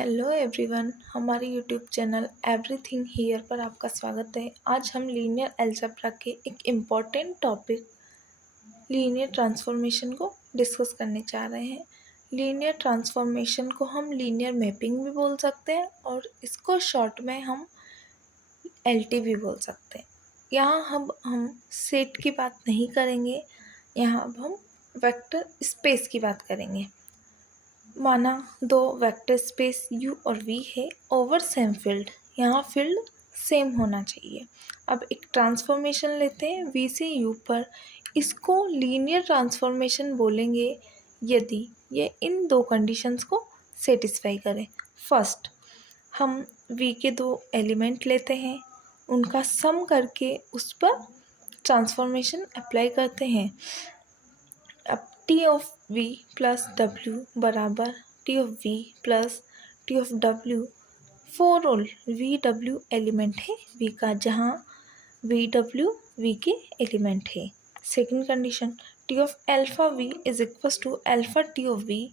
Hello everyone, हमारे YouTube channel everything here पर आपका स्वागत है। आज हम लीनियर अलजेब्रा के एक इम्पॉर्टेंट टॉपिक लीनियर ट्रांसफॉर्मेशन को डिस्कस करने जा रहे हैं। लीनियर ट्रांसफॉर्मेशन को हम लीनियर मैपिंग भी बोल सकते हैं और इसको शॉर्ट में हम एलटी भी बोल सकते हैं। यहाँ हम सेट की बात नहीं करेंगे, यहाँ अब हम वेक्टर स्पेस की बात करेंगे। माना दो वेक्टर स्पेस u और v है ओवर सेम फील्ड। यहाँ फील्ड सेम होना चाहिए। अब एक ट्रांसफॉर्मेशन लेते हैं v से u पर, इसको लीनियर ट्रांसफॉर्मेशन बोलेंगे यदि ये इन दो कंडीशंस को सेटिस्फाई करे। फर्स्ट, हम v के दो एलिमेंट लेते हैं, उनका सम करके उस पर ट्रांसफॉर्मेशन अप्लाई करते हैं। अब T of v plus W बराबर T of v plus T of W for all V W element है v का, जहाँ वी डब्ल्यू v के एलिमेंट है। Second condition, T of alpha v is equal to alpha T of v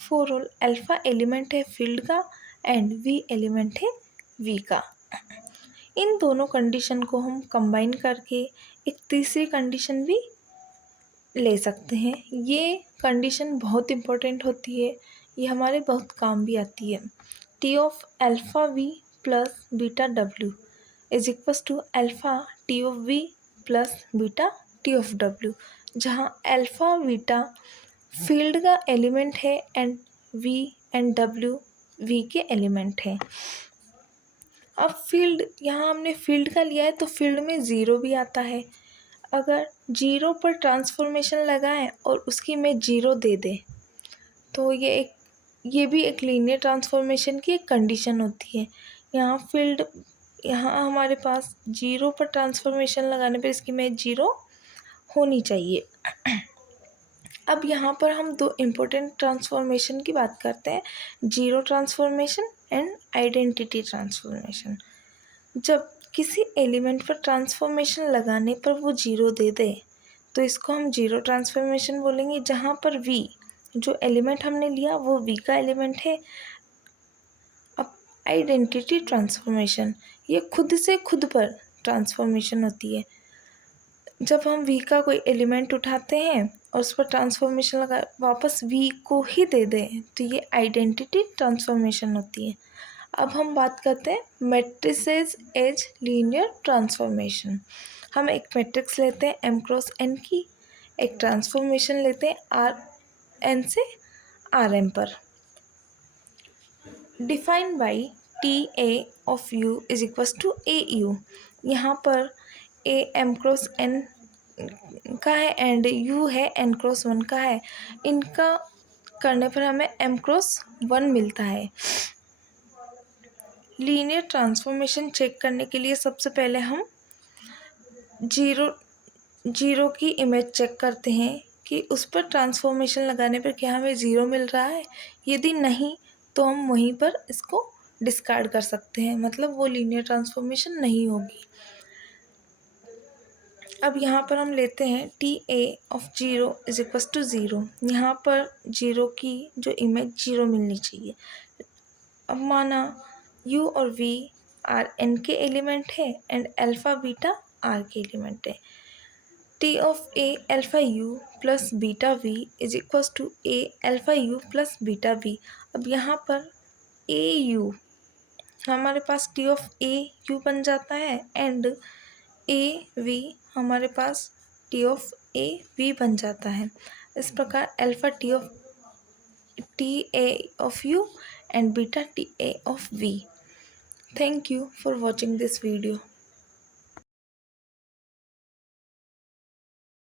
for all alpha element है field का and v element है v का। इन दोनों कंडीशन को हम कंबाइन करके एक तीसरी कंडीशन भी ले सकते हैं। ये कंडीशन बहुत इम्पोर्टेंट होती है, ये हमारे बहुत काम भी आती है। T of alpha V plus beta W is equals to alpha T of V plus beta T of W, जहाँ एल्फ़ा बीटा फील्ड का एलिमेंट है and V and W V के एलिमेंट है। अब फील्ड, यहाँ हमने फील्ड का लिया है तो फील्ड में ज़ीरो भी आता है। अगर जीरो पर ट्रांसफॉर्मेशन लगाएं और उसकी में जीरो दे दें तो ये भी एक लीनियर ट्रांसफॉर्मेशन की एक कंडीशन होती है। यहाँ हमारे पास जीरो पर ट्रांसफॉर्मेशन लगाने पर इसकी में जीरो होनी चाहिए। अब यहाँ पर हम दो इम्पोर्टेंट ट्रांसफॉर्मेशन की बात करते हैं, zero transformation and identity transformation. जब किसी एलिमेंट पर ट्रांसफॉर्मेशन लगाने पर वो जीरो दे दे तो इसको हम जीरो ट्रांसफॉर्मेशन बोलेंगे, जहाँ पर v जो एलिमेंट हमने लिया वो v का एलिमेंट है। अब आइडेंटिटी ट्रांसफॉर्मेशन, ये खुद से खुद पर ट्रांसफॉर्मेशन होती है। जब हम v का कोई एलिमेंट उठाते हैं और उस पर ट्रांसफॉर्मेशन लगा वापस v को ही दे दें तो ये आइडेंटिटी ट्रांसफॉर्मेशन होती है। अब हम बात करते हैं मैट्रिसेस एज लीनियर ट्रांसफॉर्मेशन। हम एक मैट्रिक्स लेते हैं m क्रॉस n की, एक ट्रांसफॉर्मेशन लेते हैं r n से r m पर। Define by T A of u is equals to A U. यहाँ पर a m क्रॉस n का है एंड u है n क्रॉस 1 का है। इनका करने पर हमें m क्रॉस 1 मिलता है। लीनियर ट्रांसफॉर्मेशन चेक करने के लिए सबसे पहले हम जीरो की इमेज चेक करते हैं कि उस पर ट्रांसफॉर्मेशन लगाने पर क्या हमें ज़ीरो मिल रहा है। यदि नहीं तो हम वहीं पर इसको डिस्कार्ड कर सकते हैं, मतलब वो लीनियर ट्रांसफॉर्मेशन नहीं होगी। अब यहाँ पर हम लेते हैं T A of zero is equals to zero. यहाँ पर जीरो की जो इमेज जीरो मिलनी चाहिए। अब माना u और v आर n के एलिमेंट है एंड अल्फ़ा बीटा r के एलिमेंट है। T of a alpha u plus beta v is equals to a alpha u plus beta v। अब यहाँ पर a u हमारे पास टी ऑफ a u बन जाता है एंड a v हमारे पास टी ऑफ a v बन जाता है। इस प्रकार alpha T a of u and beta ta of v. Thank you for watching this video.